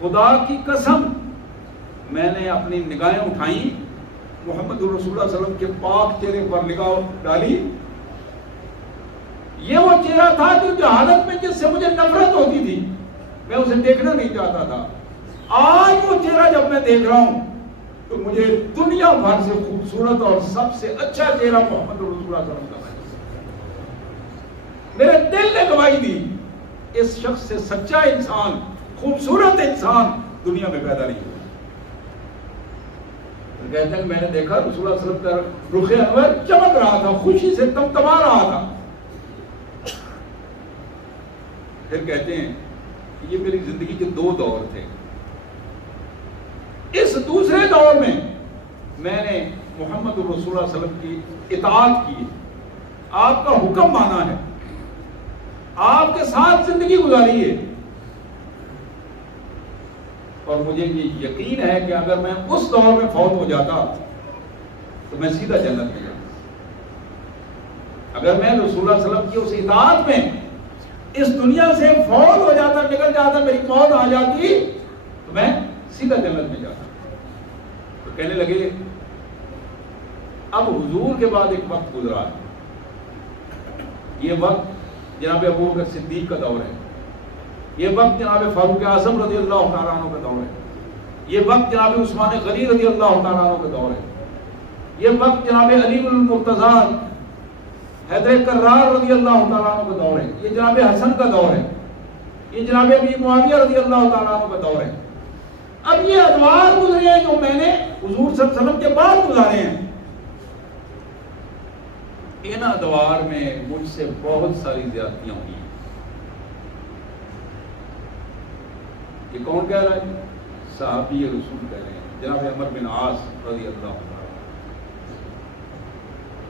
خدا کی قسم میں نے اپنی نگاہیں اٹھائیں، محمد رسول اللہ صلی اللہ علیہ وسلم کے پاک چہرے پر نگاہ ڈالی، یہ وہ چہرہ تھا جو جہالت میں جس سے مجھے نفرت ہوتی تھی، میں اسے دیکھنا نہیں چاہتا تھا۔ آج وہ چہرہ جب میں دیکھ رہا ہوں تو مجھے دنیا بھر سے خوبصورت اور سب سے اچھا چہرہ محمد رسول اللہ صلی اللہ علیہ وسلم کا میرے دل نے گواہی دی، اس شخص سے سچا انسان، خوبصورت انسان دنیا میں پیدا نہیں ہوا۔ کہتے ہیں کہ میں نے دیکھا رسول اللہ صلی اللہ علیہ وسلم کا رخ انور چمک رہا تھا، خوشی سے تمتما رہا تھا۔ پھر کہتے ہیں کہ یہ میری زندگی کے دو دور تھے۔ اس دوسرے دور میں نے محمد رسول اللہ صلی اللہ علیہ وسلم کی اطاعت کی، آپ کا حکم مانا ہے، آپ کے ساتھ زندگی گزاری ہے، اور مجھے یہ یقین ہے کہ اگر میں اس دور میں فوت ہو جاتا تو میں سیدھا جنت میں جاتا۔ اگر میں رسول اللہ صلی اللہ علیہ وسلم کی اس اطاعت میں اس دنیا سے فوت ہو جاتا، نکل جاتا، میری موت آ جاتی تو میں سیدھا جنت میں جاتا۔ تو کہنے لگے اب حضور کے بعد ایک وقت گزرا ہے، یہ وقت جناب ابو بکر صدیق کا دور ہے، یہ وقت جناب فاروق اعظم رضی اللہ تعالیٰ عنہ کا دور ہے، یہ وقت جناب عثمان غنی رضی اللہ تعالیٰ عنہ کا دور ہے، یہ وقت جناب علی المرتضیٰ حیدر کرار رضی اللہ تعالیٰ عنہ کا دور ہے، یہ جناب حسن کا دور ہے، یہ جناب ابی معاویہ رضی اللہ تعالیٰ عنہ کا دور ہے۔ اب یہ ادوار گزرے ہیں جو میں نے حضور صلی اللہ علیہ وسلم کے بعد گزارے ہیں، ان ادوار میں مجھ سے بہت ساری زیادتیاں ہوئی ہیں۔ یہ کون کہہ رہا ہے؟ صحابی رسول کہہ رہے ہیں، جناب عمر بن عاص رضی اللہ عنہ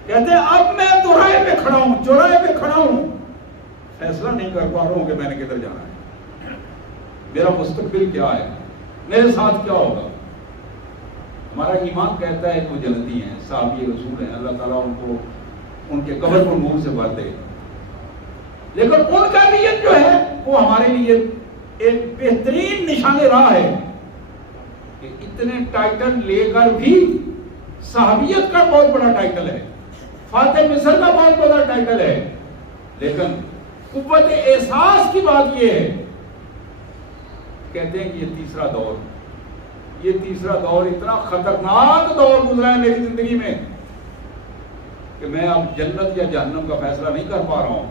کہتے ہیں اب میں دوراہے پہ کھڑا ہوں، چوراہے پہ کھڑا ہوں، فیصلہ نہیں کر پا رہا ہوں کہ میں نے کدھر جانا ہے، میرا مستقبل کیا ہے، میرے ساتھ کیا ہوگا۔ ہمارا ایمان کہتا ہے کہ وہ جنتی ہیں، صحابی رسول ہیں، اللہ تعالیٰ ان کو ان کے قبر کو نور سے بھر دے، لیکن ان کا نیت جو ہے وہ ہمارے لیے ایک بہترین نشان راہ ہے کہ اتنے ٹائٹل لے کر بھی صحابیت کا بہت بڑا ٹائٹل ہے، فاتح مصر کا بہت بڑا ٹائٹل ہے، لیکن قوت احساس کی بات یہ ہے، کہتے ہیں کہ یہ تیسرا دور اتنا خطرناک دور گزرا ہے میری زندگی میں کہ میں اب جنت یا جہنم کا فیصلہ نہیں کر پا رہا ہوں۔